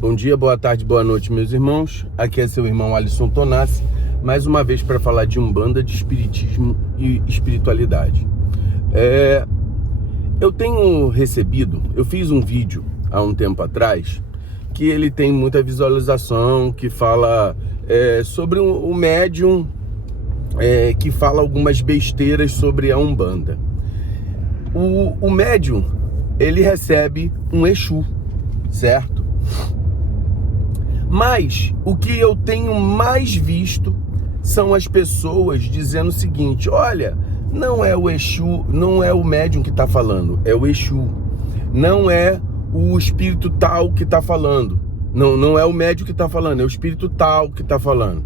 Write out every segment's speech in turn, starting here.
Bom dia, boa tarde, boa noite, meus irmãos. Aqui é seu irmão Alisson Tonassi, mais uma vez para falar de Umbanda, de espiritismo e espiritualidade. Eu tenho recebido, eu fiz um vídeo há um tempo atrás, que ele tem muita visualização, que fala sobre um médium que fala algumas besteiras sobre a Umbanda. O médium, ele recebe um Exu, certo? Mas o que eu tenho mais visto são as pessoas dizendo o seguinte: olha, não é o Exu, não é o médium que está falando, é o Exu. Não é o espírito tal que está falando. Não é o médium que está falando, é o espírito tal que está falando.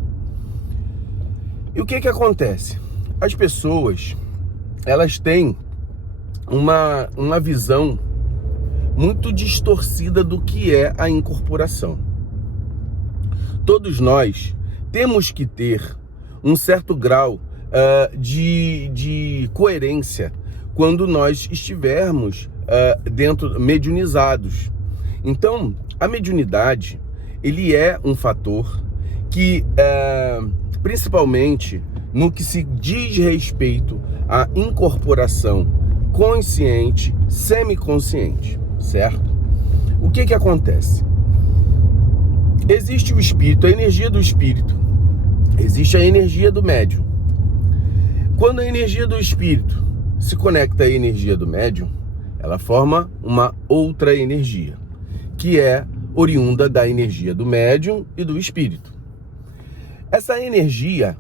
E o que acontece? As pessoas, elas têm uma visão muito distorcida do que é a incorporação. Todos nós temos que ter um certo grau de coerência quando nós estivermos mediunizados. Então, a mediunidade, ele é um fator que, principalmente no que se diz respeito à incorporação consciente, semiconsciente, certo? O que acontece? Existe o espírito, a energia do espírito. Existe a energia do médium. Quando a energia do espírito se conecta à energia do médium, ela forma uma outra energia, que é oriunda da energia do médium e do espírito. Essa energia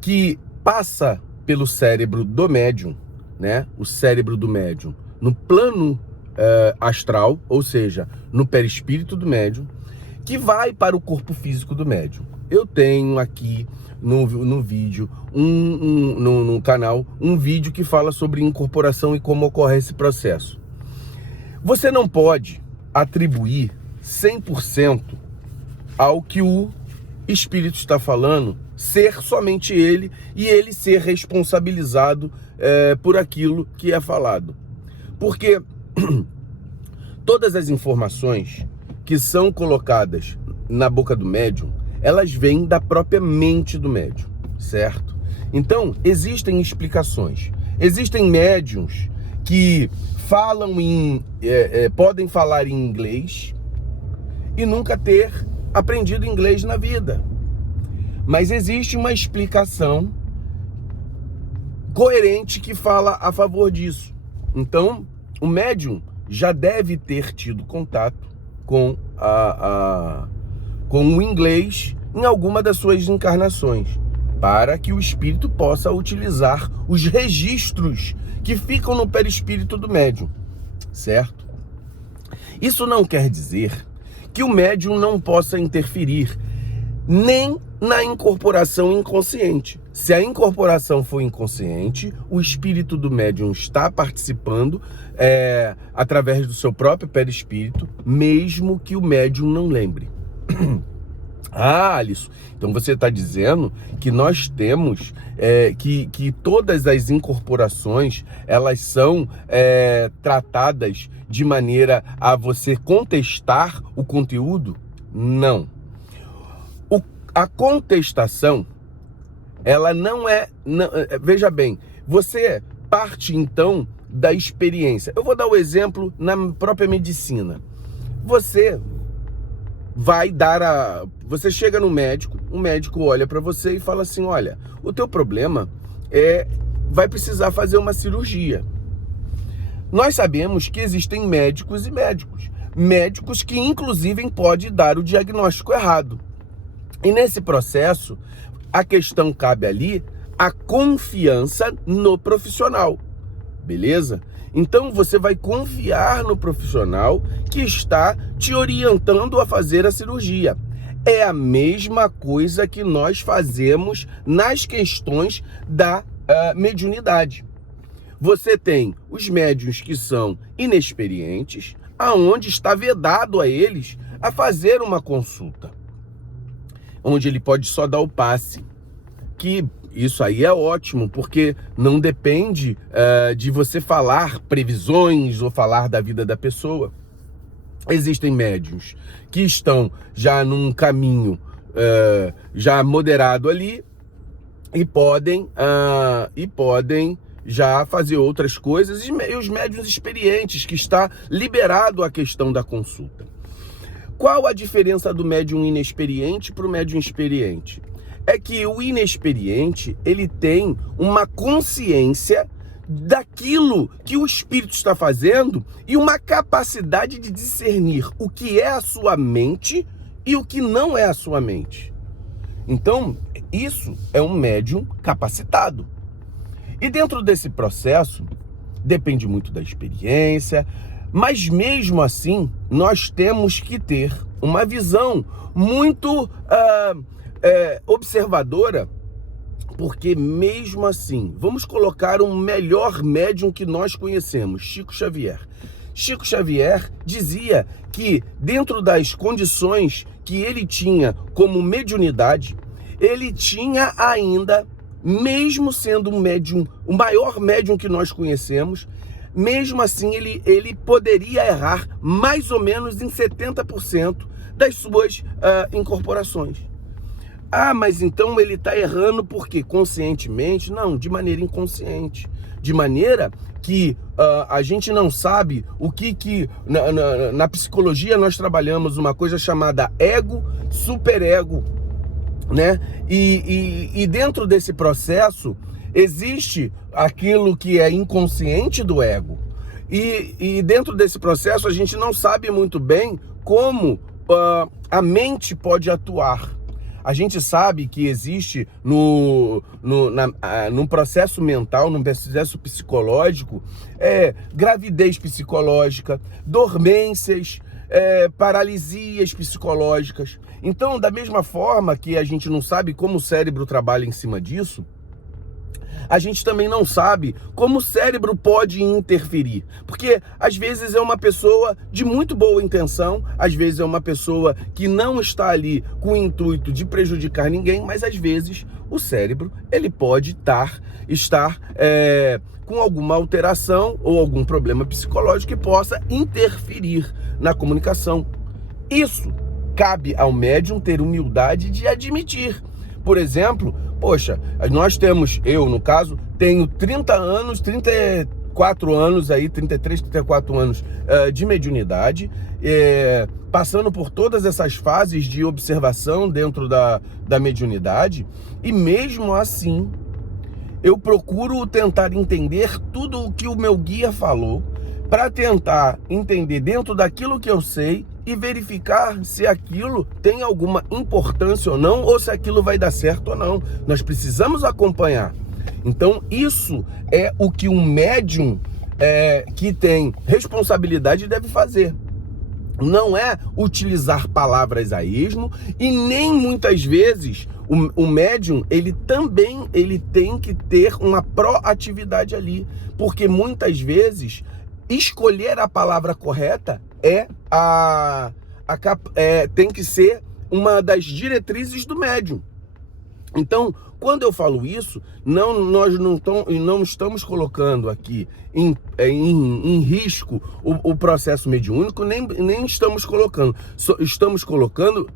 que passa pelo cérebro do médium, né? O cérebro do médium, no plano astral, ou seja, no perispírito do médium, que vai para o corpo físico do médium. Eu tenho aqui no vídeo, no canal, um vídeo que fala sobre incorporação e como ocorre esse processo. Você não pode atribuir 100% ao que o espírito está falando ser somente ele e ele ser responsabilizado por aquilo que é falado. Porque todas as informações que são colocadas na boca do médium, elas vêm da própria mente do médium, certo? Então, existem explicações. Existem médiums que falam podem falar em inglês e nunca ter aprendido inglês na vida. Mas existe uma explicação coerente que fala a favor disso. Então, o médium já deve ter tido contato com o inglês em alguma das suas encarnações, para que o espírito possa utilizar os registros que ficam no perispírito do médium, certo? Isso não quer dizer que o médium não possa interferir nem na incorporação inconsciente. Se a incorporação for inconsciente, o espírito do médium está participando através do seu próprio perispírito, mesmo que o médium não lembre. Ah, Alisson, então você está dizendo que nós temos, que todas as incorporações, elas são tratadas de maneira a você contestar o conteúdo? Não. A contestação, ela não é... veja bem, você parte então da experiência. Eu vou dar o exemplo na própria medicina. Você chega no médico, o médico olha para você e fala assim: olha, o teu problema vai precisar fazer uma cirurgia. Nós sabemos que existem médicos e médicos que inclusive podem dar o diagnóstico errado. E nesse processo, a questão cabe ali a confiança no profissional, beleza? Então você vai confiar no profissional que está te orientando a fazer a cirurgia. É a mesma coisa que nós fazemos nas questões da mediunidade. Você tem os médiuns que são inexperientes, aonde está vedado a eles a fazer uma consulta, onde ele pode só dar o passe, que isso aí é ótimo, porque não depende de você falar previsões ou falar da vida da pessoa. Existem médiuns que estão já num caminho já moderado ali e podem já fazer outras coisas, e os médiuns experientes, que está liberado a questão da consulta. Qual a diferença do médium inexperiente para o médium experiente? É que o inexperiente, ele tem uma consciência daquilo que o espírito está fazendo e uma capacidade de discernir o que é a sua mente e o que não é a sua mente. Então, isso é um médium capacitado. E dentro desse processo, depende muito da experiência, mas mesmo assim, nós temos que ter uma visão muito observadora, porque mesmo assim, vamos colocar um melhor médium que nós conhecemos, Chico Xavier. Chico Xavier dizia que dentro das condições que ele tinha como mediunidade, ele tinha ainda, mesmo sendo um médium, o maior médium que nós conhecemos, mesmo assim ele poderia errar mais ou menos em 70% das suas incorporações. Ah, mas então ele está errando por quê? Conscientemente? Não, de maneira inconsciente. De maneira que a gente não sabe o que na psicologia nós trabalhamos uma coisa chamada ego, superego, né? E dentro desse processo existe aquilo que é inconsciente do ego. E dentro desse processo a gente não sabe muito bem como a mente pode atuar. A gente sabe que existe num processo mental, num processo psicológico, gravidez psicológica, dormências, paralisias psicológicas. Então, da mesma forma que a gente não sabe como o cérebro trabalha em cima disso, a gente também não sabe como o cérebro pode interferir. Porque às vezes é uma pessoa de muito boa intenção, às vezes é uma pessoa que não está ali com o intuito de prejudicar ninguém, mas às vezes o cérebro ele pode estar com alguma alteração ou algum problema psicológico que possa interferir na comunicação. Isso cabe ao médium ter humildade de admitir. Por exemplo, poxa, eu no caso, tenho 34 anos aí, 33, 34 anos de mediunidade, passando por todas essas fases de observação dentro da mediunidade, e mesmo assim, eu procuro tentar entender tudo o que o meu guia falou, para tentar entender dentro daquilo que eu sei e verificar se aquilo tem alguma importância ou não, ou se aquilo vai dar certo ou não. Nós precisamos acompanhar. Então, isso é o que um médium que tem responsabilidade deve fazer. Não é utilizar palavras a esmo, e nem muitas vezes o médium, ele tem que ter uma proatividade ali, porque muitas vezes escolher a palavra correta tem que ser uma das diretrizes do médium. Então, quando eu falo isso, nós não estamos colocando aqui em risco o processo mediúnico, nem estamos colocando. Estamos colocando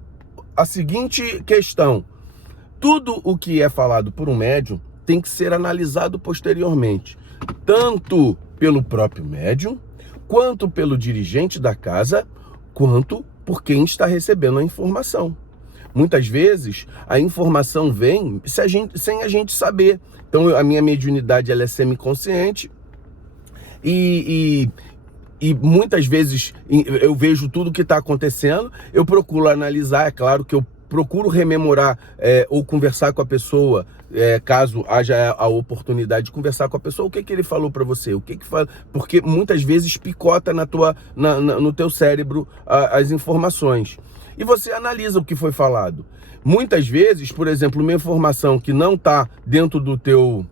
a seguinte questão: tudo o que é falado por um médium tem que ser analisado posteriormente, tanto pelo próprio médium, quanto pelo dirigente da casa, quanto por quem está recebendo a informação. Muitas vezes a informação vem sem a gente saber. Então a minha mediunidade ela é semiconsciente e muitas vezes eu vejo tudo o que está acontecendo, eu procuro analisar, é claro que eu procuro rememorar ou conversar com a pessoa, caso haja a oportunidade de conversar com a pessoa, o que ele falou para você, porque muitas vezes picota no teu cérebro as informações. E você analisa o que foi falado. Muitas vezes, por exemplo, uma informação que não está dentro do teu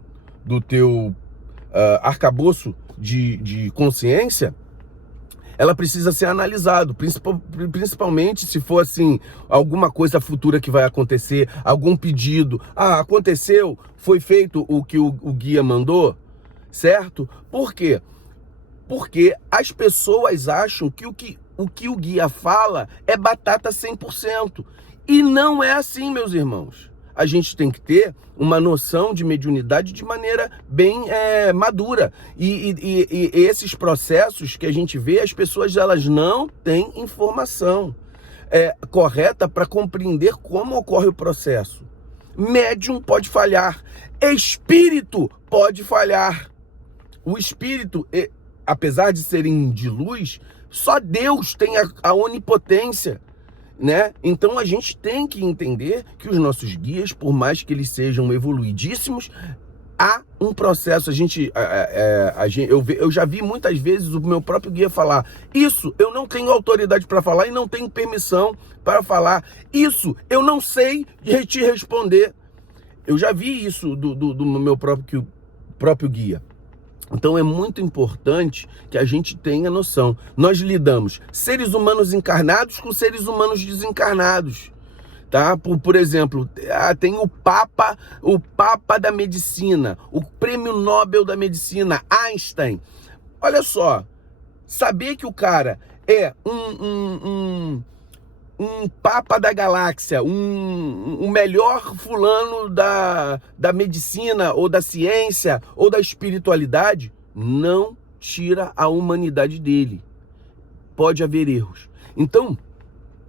arcabouço de consciência, ela precisa ser analisada, principalmente se for assim, alguma coisa futura que vai acontecer, algum pedido. Aconteceu, foi feito o que o guia mandou, certo? Por quê? Porque as pessoas acham que o que o guia fala é batata 100%. E não é assim, meus irmãos. A gente tem que ter uma noção de mediunidade de maneira bem madura. E esses processos que a gente vê, as pessoas elas não têm informação correta para compreender como ocorre o processo. Médium pode falhar, espírito pode falhar. O espírito, apesar de serem de luz, só Deus tem a onipotência, né? Então a gente tem que entender que os nossos guias, por mais que eles sejam evoluidíssimos, há um processo. Eu já vi muitas vezes o meu próprio guia falar: isso eu não tenho autoridade para falar e não tenho permissão para falar. Isso eu não sei te responder. Eu já vi isso do meu próprio guia. Então é muito importante que a gente tenha noção. Nós lidamos seres humanos encarnados com seres humanos desencarnados. Tá? Por exemplo, tem o Papa da Medicina, o Prêmio Nobel da Medicina, Einstein. Olha só, saber que o cara é um Papa da galáxia, o melhor fulano da medicina, ou da ciência, ou da espiritualidade, não tira a humanidade dele. Pode haver erros. Então,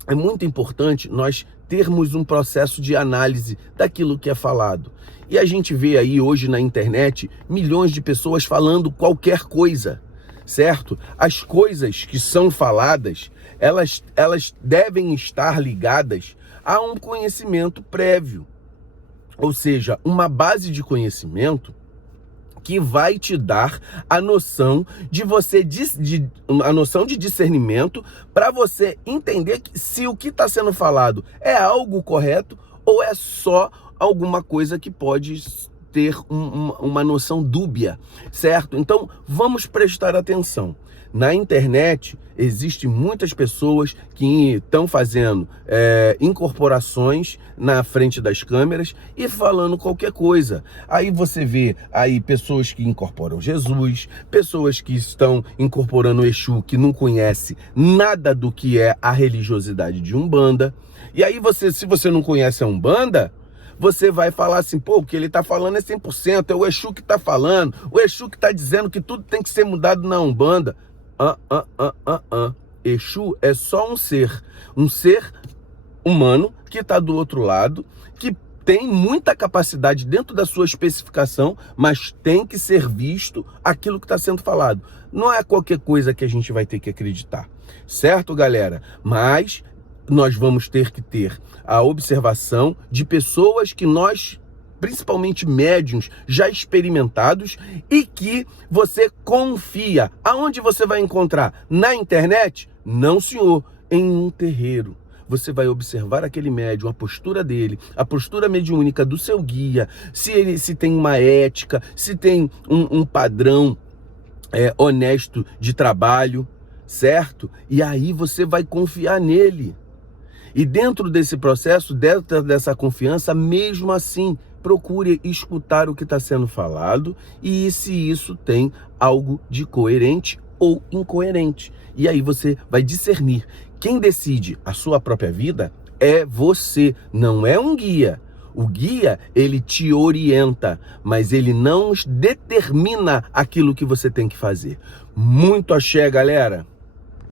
é muito importante nós termos um processo de análise daquilo que é falado. E a gente vê aí hoje na internet milhões de pessoas falando qualquer coisa, certo? As coisas que são faladas, elas devem estar ligadas a um conhecimento prévio, ou seja, uma base de conhecimento que vai te dar a noção a noção de discernimento para você entender se o que está sendo falado é algo correto ou é só alguma coisa que pode ter uma noção dúbia, certo? Então, vamos prestar atenção. Na internet, existem muitas pessoas que estão fazendo incorporações na frente das câmeras e falando qualquer coisa. Aí você vê aí pessoas que incorporam Jesus, pessoas que estão incorporando o Exu, que não conhece nada do que é a religiosidade de Umbanda. E aí se você não conhece a Umbanda, você vai falar assim: pô, o que ele tá falando é 100%, é o Exu que tá falando, o Exu que tá dizendo que tudo tem que ser mudado na Umbanda. Exu é só um ser humano que está do outro lado, que tem muita capacidade dentro da sua especificação, mas tem que ser visto aquilo que está sendo falado. Não é qualquer coisa que a gente vai ter que acreditar, certo, galera? Mas nós vamos ter que ter a observação de pessoas que nós, principalmente médiuns já experimentados, e que você confia. Aonde você vai encontrar? Na internet? Não, senhor, em um terreiro. Você vai observar aquele médium, a postura dele, a postura mediúnica do seu guia, se tem uma ética, se tem um padrão honesto de trabalho, certo? E aí você vai confiar nele. E dentro desse processo, dentro dessa confiança, mesmo assim, procure escutar o que está sendo falado e se isso tem algo de coerente ou incoerente. E aí você vai discernir. Quem decide a sua própria vida é você, não é um guia. O guia, ele te orienta, mas ele não determina aquilo que você tem que fazer. Muito axé, galera!